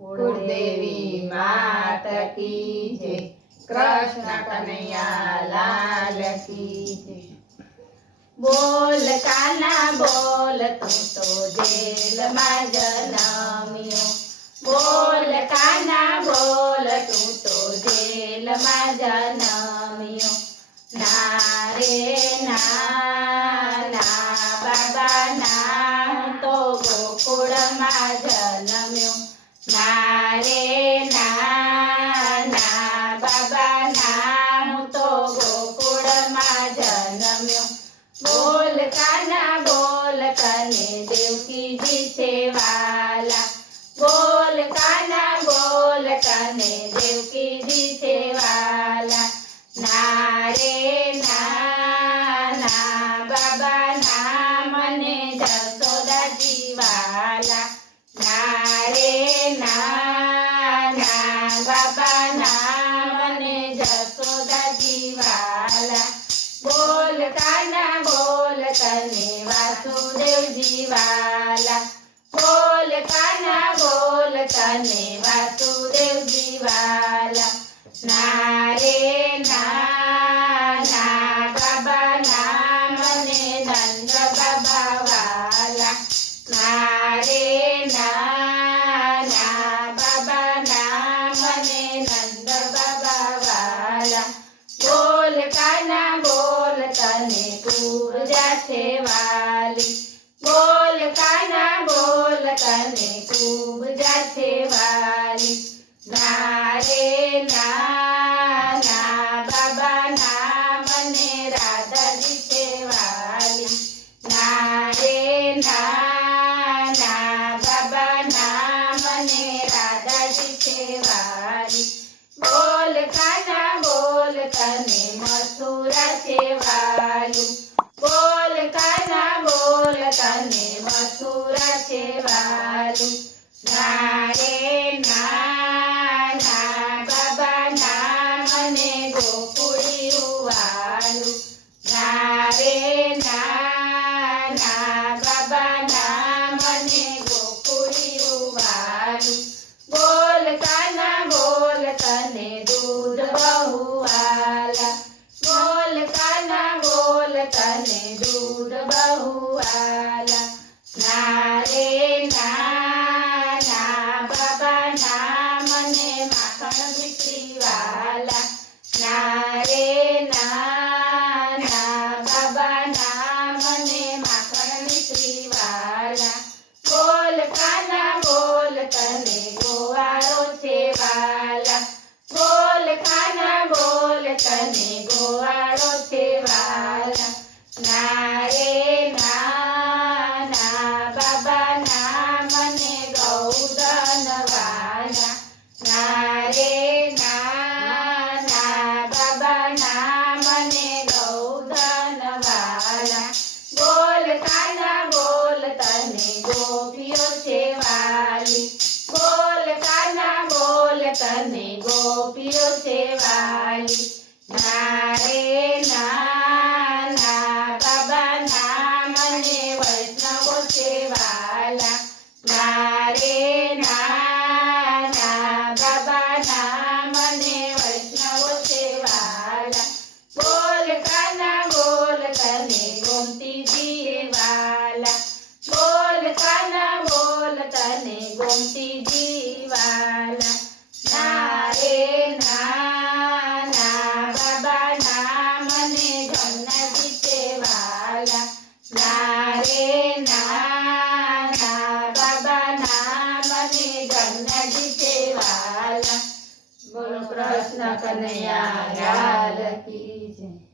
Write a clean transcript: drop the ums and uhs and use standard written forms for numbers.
कुलदेवी मात की जय। कृष्ण कन्हैया लाल की जय। बोल कान्हा बोल तू तो जेल में जनम्यो। बोल कान्हा बोल तू तो जेल में जनम्यो। ना रे ना ना बाबा ना हूँ तो गोकुल में जनम्यो। ना रे ना ना बाबा ना हूँ तो गोकुल में जनम्यो। बोल कान्हा बोल कने देवकी जी से वाला। बोल कान्हा बोल कने देवकी जी से वाला। ना रे ना ना बाबा ना मने जसोदा जी वाला। ना रे ना ना बाबा ना मने जसोदा जी वाला। बोल कान्हा बोल कने वासुदेव जी वाला। बोल कान्हा बोल कने वासुदेव जी वाला। ना रे ना ना बाबा ना मने नंद बाबा वाला। ना रे ना ना बाबा ना मने नंद बाबा वाला। बोल कान्हा बोल कने पूजा से वाली। बोल कान्हा बोल कने पूजा से वाली। ना रे ना ना बाबा ना मने राधा जी से वाली। ना रे ना ना बाबा ना मने राधा जी से वाली। बोल कान्हा बोल कने मथुरा से वाली। बोल कान्हा बोल कने मथुरा से वाली। ना रे ना ना बाबा ना मने गोकुड़ी वालू। ना रे ना ना बाबा ना मने गोकुड़ी वालू। बोल कान्हा बोल कने दूध बहू वाला। बोल कान्हा बोल कने दूध बहू वाला। ना रे ना ना बाबा ना मने माखन बिक्री वाला। ना रे ना ना बाबा ना मने माखन बिक्री वाला। बोल कान्हा बोल कने गोवारो से वाला। बोल कान्हा बोल कने गोवारो से वाला। ना रे ना ना बाबा ना मने गौधन वाला। ना रे ना ना बाबा ना मने गौधन वाला। बोल कान्हा बोल कने गोपियों से वाली। बोल कान्हा बोल कने गोपियों से वाली। ना रे ना ना बाबा ना मने वैष्णवों से वाला। ना रे ना ना बाबा ना मने वैष्णवों से वाला। बोल कान्हा बोल कने गोमती जी वाला। बोल कान्हा बोल कने गोमती जी वाला। ना रे ना ना बाबा ना मने जमुना जी से वाला। ना रे ना ना बाबा ना मने जमुना जी से वाला। बोलो कृष्ण कन्हैया लाल की जय।